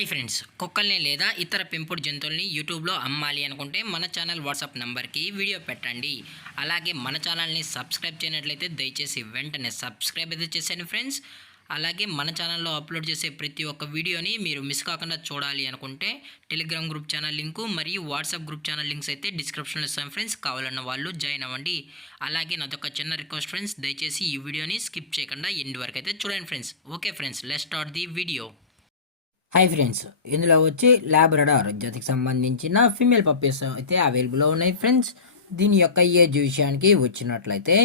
Hi friends, కుక్కల్ని లేదా ఇతర పెంపుడు జంతువుల్ని యూట్యూబ్లో అమ్మాలి అనుకుంటే మన ఛానల్ వాట్సాప్ నెంబర్కి వీడియో పెట్టండి. అలాగే మన ఛానల్ని సబ్స్క్రైబ్ చేయనట్లయితే దయచేసి వెంటనే సబ్స్క్రైబ్ అయితే చేసేయండి ఫ్రెండ్స్. అలాగే మన ఛానల్లో అప్లోడ్ చేసే ప్రతి ఒక్క వీడియోని మీరు మిస్ కాకుండా చూడాలి అనుకుంటే టెలిగ్రామ్ గ్రూప్ ఛానల్ లింకు మరియు వాట్సాప్ గ్రూప్ ఛానల్ లింక్స్ అయితే డిస్క్రిప్షన్లో ఇస్తాను ఫ్రెండ్స్. కావాలన్న వాళ్ళు జాయిన్ అవ్వండి. అలాగే నాదొక చిన్న రిక్వెస్ట్ ఫ్రెండ్స్, దయచేసి ఈ వీడియోని స్కిప్ చేయకుండా ఎండ్ వరకు అయితే చూడండి friends. Okay friends, let's start the video. Hi friends, ఇందులో వచ్చి లాబ్రడార్ జాతికి సంబంధించిన ఫీమేల్ పప్పీస్ అయితే అవైలబుల్లో ఉన్నాయి ఫ్రెండ్స్. దీని యొక్క ఏజ్ విషయానికి వచ్చినట్లయితే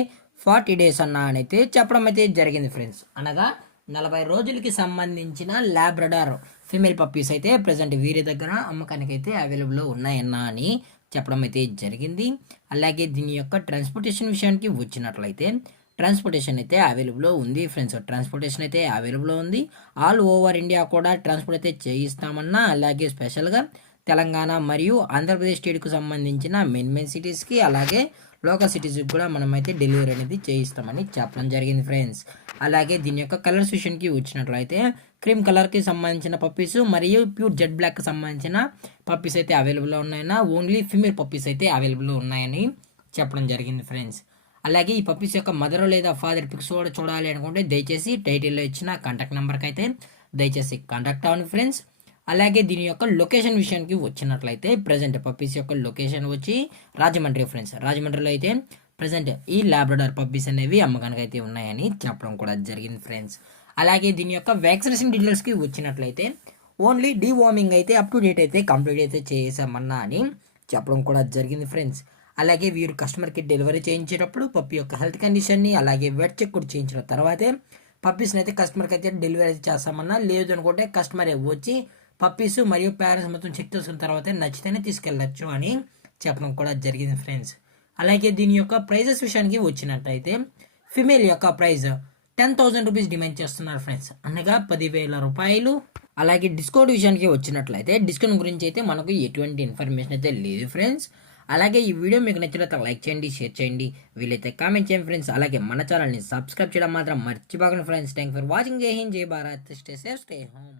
40 days అయితే చెప్పడం అయితే జరిగింది ఫ్రెండ్స్. అనగా 40 రోజులకి సంబంధించిన లాబ్రడార్ ఫీమేల్ పప్పీస్ అయితే ప్రజెంట్ వీరి దగ్గర అమ్మకానికి అయితే అవైలబుల్లో ఉన్నాయన్నా అని చెప్పడం అయితే జరిగింది. అలాగే దీని యొక్క ట్రాన్స్పోర్టేషన్ విషయానికి వచ్చినట్లయితే ట్రాన్స్పోర్టేషన్ అయితే అవైలబుల్లో ఉంది ఫ్రెండ్స్. ట్రాన్స్పోర్టేషన్ అయితే అవైలబుల్లో ఉంది. ఆల్ ఓవర్ ఇండియా కూడా ట్రాన్స్పోర్ట్ అయితే చేయిస్తామన్నా, అలాగే స్పెషల్గా తెలంగాణ మరియు ఆంధ్రప్రదేశ్ స్టేట్కు సంబంధించిన మెయిన్ సిటీస్కి అలాగే లోకల్ సిటీస్కి కూడా మనమైతే డెలివరీ అనేది చేయిస్తామని చెప్పడం జరిగింది ఫ్రెండ్స్. అలాగే దీని యొక్క కలర్స్ విషయానికి వచ్చినట్లయితే క్రీమ్ కలర్కి సంబంధించిన పప్పీస్ మరియు ప్యూర్ జెడ్ బ్లాక్కి సంబంధించిన పప్పీస్ అయితే అవైలబుల్లో ఉన్నాయన్నా, ఓన్లీ ఫీమేల్ పప్పీస్ అయితే అవైలబుల్లో ఉన్నాయని చెప్పడం జరిగింది ఫ్రెండ్స్. అలాగే ఈ పప్పీస్ యొక్క మదర్ లేదా ఫాదర్ పిక్స్ కూడా చూడాలి అనుకుంటే దయచేసి టైటిల్లో ఇచ్చిన కాంటాక్ట్ నెంబర్కి అయితే దయచేసి కాంటాక్ట్ అవ్వండి ఫ్రెండ్స్. అలాగే దీని యొక్క లొకేషన్ విషయానికి వచ్చినట్లయితే ప్రజెంట్ పప్పీస్ యొక్క లొకేషన్ వచ్చి రాజమండ్రి ఫ్రెండ్స్. రాజమండ్రిలో అయితే ప్రజెంట్ ఈ లాబ్రడార్ పప్పీస్ అనేవి అమ్మకానికి అయితే ఉన్నాయని చెప్పడం కూడా జరిగింది ఫ్రెండ్స్. అలాగే దీని యొక్క వ్యాక్సినేషన్ డీటెయిల్స్కి వచ్చినట్లయితే ఓన్లీ డీవార్మింగ్ అయితే అప్ టు డేట్ అయితే కంప్లీట్ అయితే చేసామన్నా అని చెప్పడం కూడా జరిగింది ఫ్రెండ్స్. అలాగే వీరు కస్టమర్కి డెలివరీ చేయించేటప్పుడు పప్పి యొక్క హెల్త్ కండిషన్ని అలాగే వెట్ చెక్ కూడా చేయించిన తర్వాతే పప్పీస్ని అయితే కస్టమర్కి అయితే డెలివరీ చేస్తామన్నా, లేదు అనుకుంటే కస్టమర్ వచ్చి పప్పీస్ మరియు పేరెంట్స్ మొత్తం చెక్ చేసుకున్న తర్వాతే నచ్చితేనే తీసుకెళ్ళచ్చు అని చెప్పడం కూడా జరిగింది ఫ్రెండ్స్. అలాగే దీని యొక్క ప్రైజెస్ విషయానికి వచ్చినట్టయితే ఫిమేల్ యొక్క ప్రైస్ 10,000 రూపీస్ డిమాండ్ చేస్తున్నారు ఫ్రెండ్స్, అనగా 10,000 రూపాయలు. అలాగే డిస్కౌంట్ విషయానికి వచ్చినట్లయితే డిస్కౌంట్ గురించి అయితే మనకు ఎటువంటి ఇన్ఫర్మేషన్ అయితే లేదు ఫ్రెండ్స్. అలాగే ఈ వీడియో మీకు నచ్చినట్లయితే లైక్ చేయండి, షేర్ చేయండి, వీలైతే కామెంట్ చేయండి ఫ్రెండ్స్. అలాగే మన ఛానల్ని సబ్స్క్రైబ్ చేయడం మాత్రం మర్చిపోకండి ఫ్రెండ్స్. Thank for watching. జై హింద్, జై Bharat, stay safe, stay home.